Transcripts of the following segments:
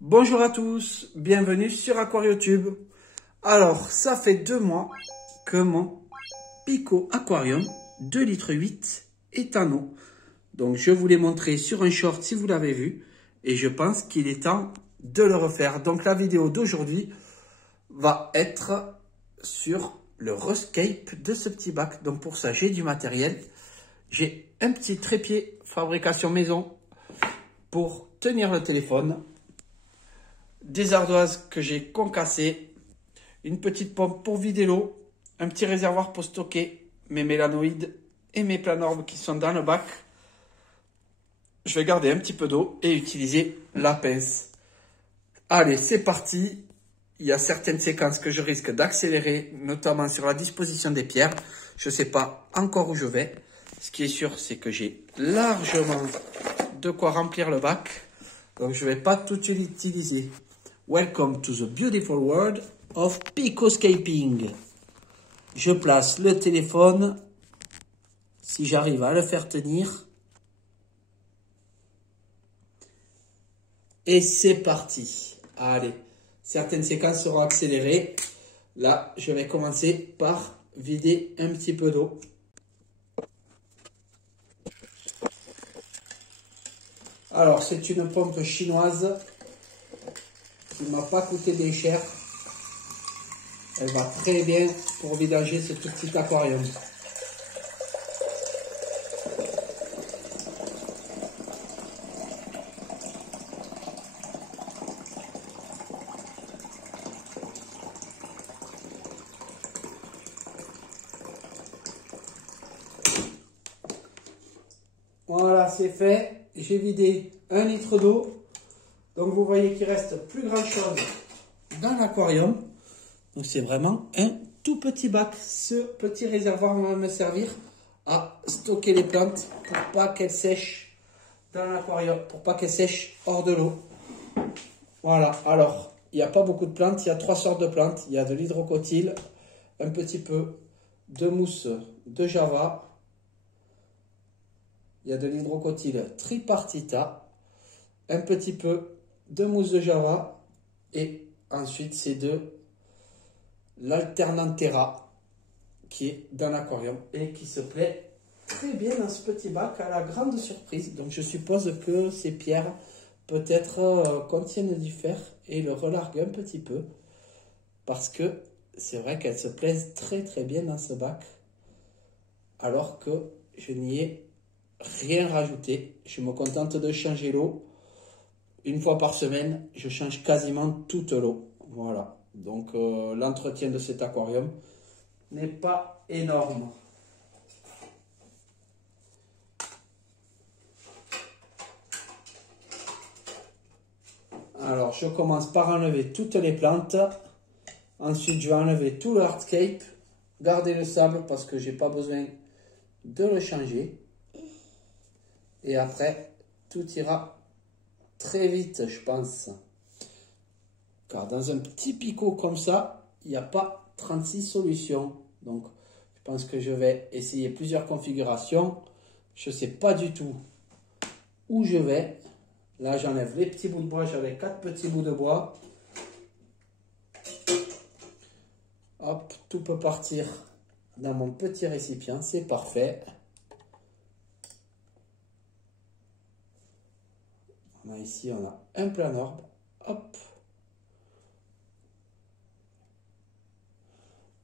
Bonjour à tous, bienvenue sur AquarioTube. Alors, ça fait 2 mois que mon Pico Aquarium 2,8 litres est en eau. Donc, je vous l'ai montré sur un short si vous l'avez vu. Et je pense qu'il est temps de le refaire. Donc, la vidéo d'aujourd'hui va être sur le rescape de ce petit bac. Donc, pour ça, j'ai du matériel. J'ai un petit trépied fabrication maison pour tenir le téléphone. Des ardoises que j'ai concassées, une petite pompe pour vider l'eau, un petit réservoir pour stocker mes mélanoïdes et mes planorbes qui sont dans le bac. Je vais garder un petit peu d'eau et utiliser la pince. Allez, c'est parti. Il y a certaines séquences que je risque d'accélérer, notamment sur la disposition des pierres. Je ne sais pas encore où je vais. Ce qui est sûr, c'est que j'ai largement de quoi remplir le bac. Donc, je ne vais pas tout utiliser. Welcome to the beautiful world of Picoscaping. Je place le téléphone, si j'arrive à le faire tenir. Et c'est parti. Allez, certaines séquences seront accélérées. Là, je vais commencer par vider un petit peu d'eau. Alors, c'est une pompe chinoise qui ne m'a pas coûté des chers. Elle va très bien pour vidanger ce tout petit aquarium. Voilà, c'est fait. J'ai vidé 1 litre d'eau. Donc vous voyez qu'il reste plus grand chose dans l'aquarium. Donc c'est vraiment un tout petit bac. Ce petit réservoir va me servir à stocker les plantes pour pas qu'elles sèchent dans l'aquarium, pour pas qu'elles sèchent hors de l'eau. Voilà, alors il n'y a pas beaucoup de plantes, il y a 3 sortes de plantes. Il y a de l'hydrocotyle, un petit peu de mousse de java. Il y a de l'hydrocotyle tripartita, un petit peu de mousse de java et ensuite c'est de l'alternantera qui est dans l'aquarium et qui se plaît très bien dans ce petit bac à la grande surprise. Donc je suppose que ces pierres peut-être contiennent du fer et le relarguent un petit peu parce que c'est vrai qu'elles se plaisent très très bien dans ce bac alors que je n'y ai rien rajouté. Je me contente de changer l'eau. Une fois par semaine, je change quasiment toute l'eau. Voilà. Donc, l'entretien de cet aquarium n'est pas énorme. Alors, je commence par enlever toutes les plantes. Ensuite, je vais enlever tout le hardscape. Garder le sable parce que je n'ai pas besoin de le changer. Et après, tout ira très vite, je pense. Car dans un petit picot comme ça, il n'y a pas 36 solutions. Donc, je pense que je vais essayer plusieurs configurations. Je ne sais pas du tout où je vais. Là, j'enlève les petits bouts de bois. J'avais 4 petits bouts de bois. Hop, tout peut partir dans mon petit récipient. C'est parfait. Ici, on a un planorbe. Hop.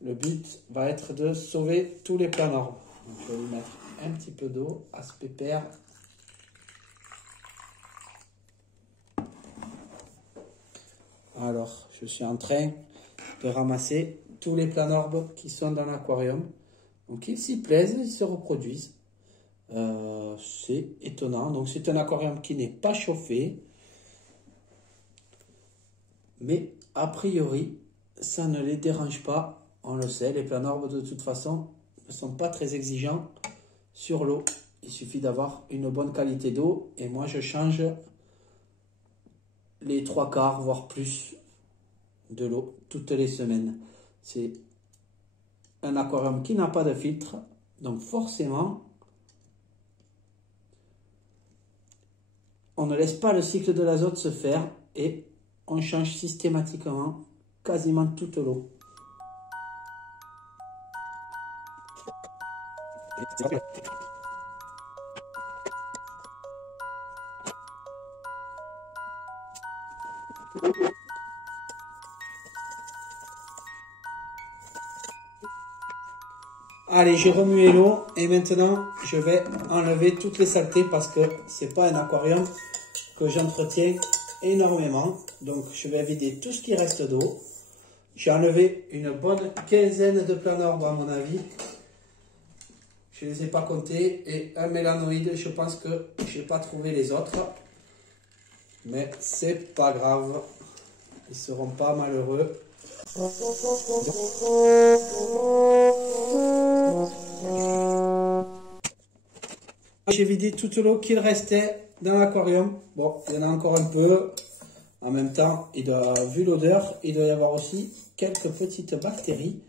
Le but va être de sauver tous les planorbes. Donc, je vais lui mettre un petit peu d'eau à ce pépère. Alors, je suis en train de ramasser tous les planorbes qui sont dans l'aquarium. Donc, ils s'y plaisent, ils se reproduisent. C'est étonnant. Donc, c'est un aquarium qui n'est pas chauffé. Mais, a priori, ça ne les dérange pas. On le sait, les planorbes, de toute façon, ne sont pas très exigeants sur l'eau. Il suffit d'avoir une bonne qualité d'eau. Et moi, je change les 3/4, voire plus, de l'eau toutes les semaines. C'est un aquarium qui n'a pas de filtre. Donc, forcément, on ne laisse pas le cycle de l'azote se faire et on change systématiquement quasiment toute l'eau. Allez, j'ai remué l'eau et maintenant je vais enlever toutes les saletés parce que c'est pas un aquarium que j'entretiens énormément. Donc je vais vider tout ce qui reste d'eau. J'ai enlevé une bonne quinzaine de planordres à mon avis. Je les ai pas comptés et un mélanoïde, je pense que j'ai pas trouvé les autres. Mais c'est pas grave, ils seront pas malheureux. J'ai vidé toute l'eau qu'il restait dans l'aquarium. Bon, il y en a encore un peu. En même temps, vu l'odeur, il doit y avoir aussi quelques petites bactéries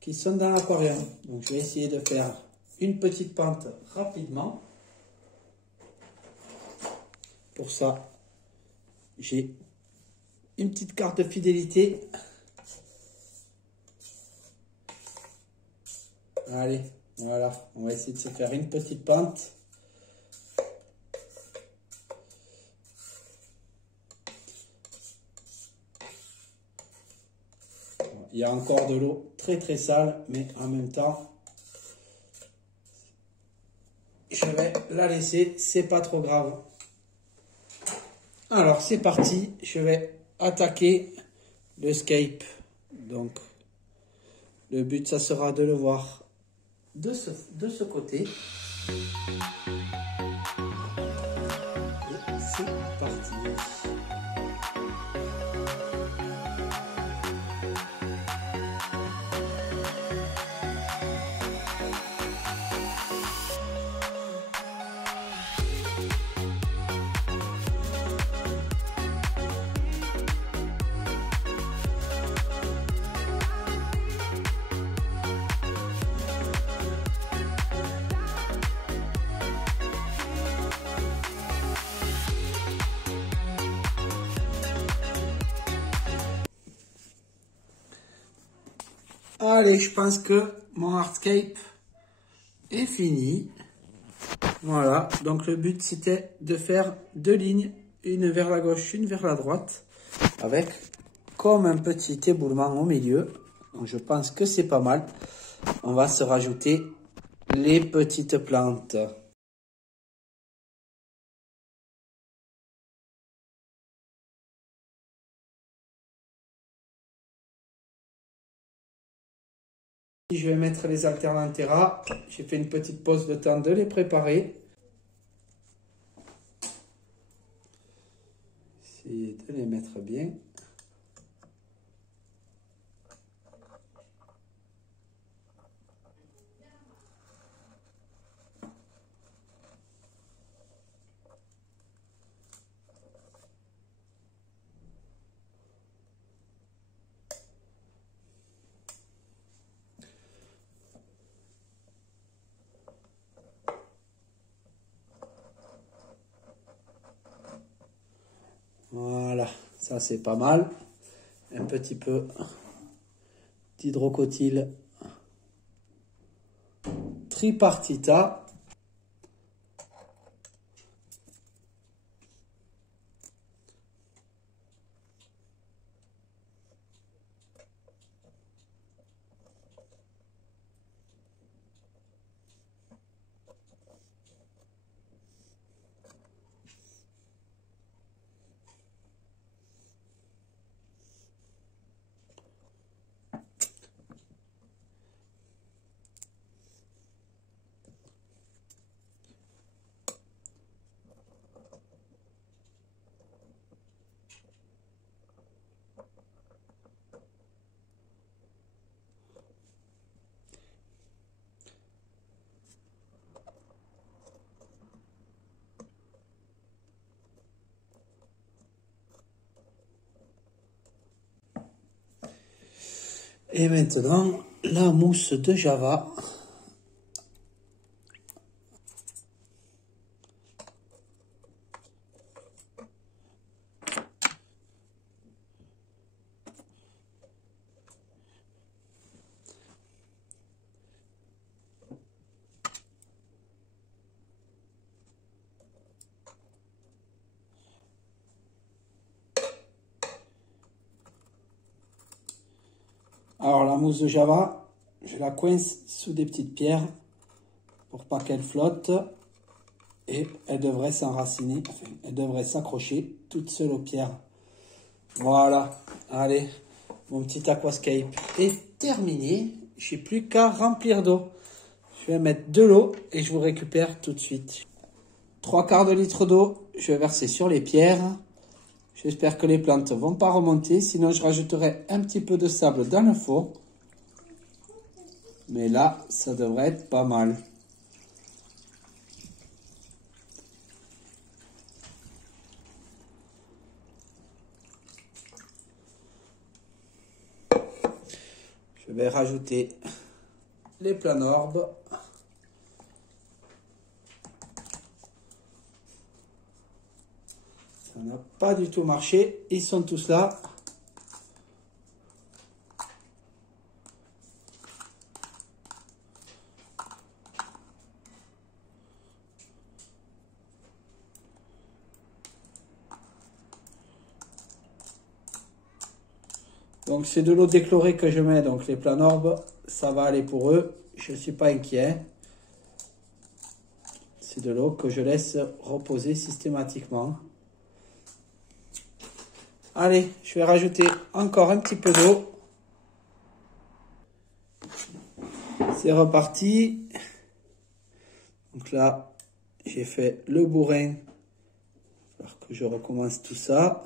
qui sont dans l'aquarium. Donc je vais essayer de faire une petite pente rapidement. Pour ça, j'ai une petite carte de fidélité. Allez, voilà, on va essayer de se faire une petite pente. Il y a encore de l'eau très très sale, mais en même temps, je vais la laisser, c'est pas trop grave. Alors c'est parti, je vais attaquer le scape. Donc le but ça sera de le voir de ce côté. Et c'est parti. Allez, je pense que mon hardscape est fini. Voilà, donc le but c'était de faire deux lignes, une vers la gauche, une vers la droite, avec comme un petit éboulement au milieu. Donc je pense que c'est pas mal. On va se rajouter les petites plantes. Je vais mettre les Alternanthera. J'ai fait une petite pause de temps de les préparer. Essayer de les mettre bien. Voilà, ça c'est pas mal. Un petit peu d'hydrocotyle tripartita. Et maintenant, la mousse de Java. Alors la mousse de Java, je la coince sous des petites pierres pour pas qu'elle flotte. Et elle devrait s'enraciner, enfin, elle devrait s'accrocher toute seule aux pierres. Voilà, allez, mon petit aquascape est terminé. Je n'ai plus qu'à remplir d'eau. Je vais mettre de l'eau et je vous récupère tout de suite. 3/4 de litre d'eau, je vais verser sur les pierres. J'espère que les plantes ne vont pas remonter, sinon je rajouterai un petit peu de sable dans le fond. Mais là, ça devrait être pas mal. Je vais rajouter les planorbes. Ça n'a pas du tout marché. Ils sont tous là. Donc c'est de l'eau déchlorée que je mets, donc les planorbes, ça va aller pour eux. Je ne suis pas inquiet. C'est de l'eau que je laisse reposer systématiquement. Allez, je vais rajouter encore un petit peu d'eau. C'est reparti. Donc là, j'ai fait le bourrin. Il va falloir que je recommence tout ça.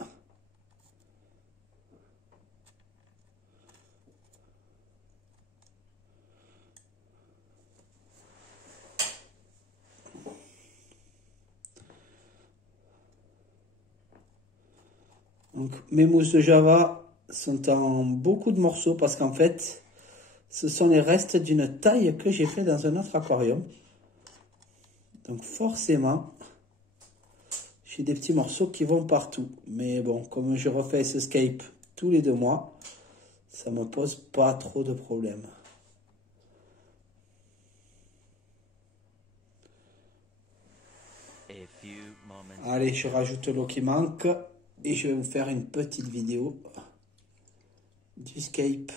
Donc, mes mousses de Java sont en beaucoup de morceaux parce qu'en fait, ce sont les restes d'une taille que j'ai fait dans un autre aquarium. Donc forcément, j'ai des petits morceaux qui vont partout. Mais bon, comme je refais ce scape tous les 2 mois, ça me pose pas trop de problèmes. Allez, je rajoute l'eau qui manque. Et je vais vous faire une petite vidéo du scape.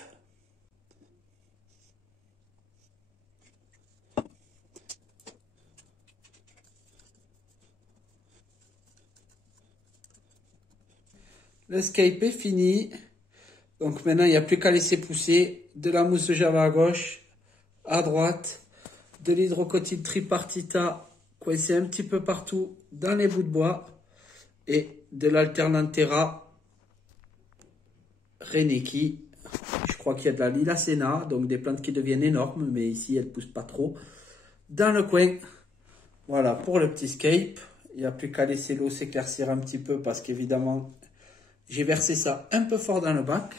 Le scape est fini. Donc maintenant, il n'y a plus qu'à laisser pousser de la mousse de Java à gauche, à droite, de l'hydrocotyle tripartita coincé un petit peu partout dans les bouts de bois et de l'alternantera Reneki. Je crois qu'il y a de la lilacena, donc des plantes qui deviennent énormes, mais ici elles ne poussent pas trop. Dans le coin, voilà pour le petit scape. Il n'y a plus qu'à laisser l'eau s'éclaircir un petit peu parce qu'évidemment, j'ai versé ça un peu fort dans le bac.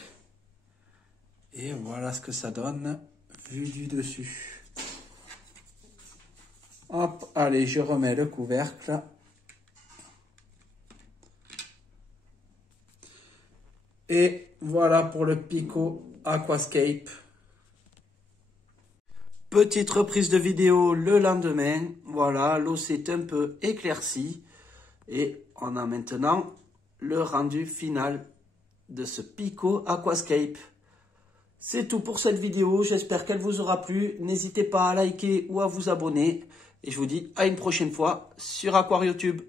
Et voilà ce que ça donne vu du dessus. Hop, allez, je remets le couvercle. Et voilà pour le Pico Aquascape. Petite reprise de vidéo le lendemain. Voilà, l'eau s'est un peu éclaircie. Et on a maintenant le rendu final de ce Pico Aquascape. C'est tout pour cette vidéo. J'espère qu'elle vous aura plu. N'hésitez pas à liker ou à vous abonner. Et je vous dis à une prochaine fois sur AquarioTube.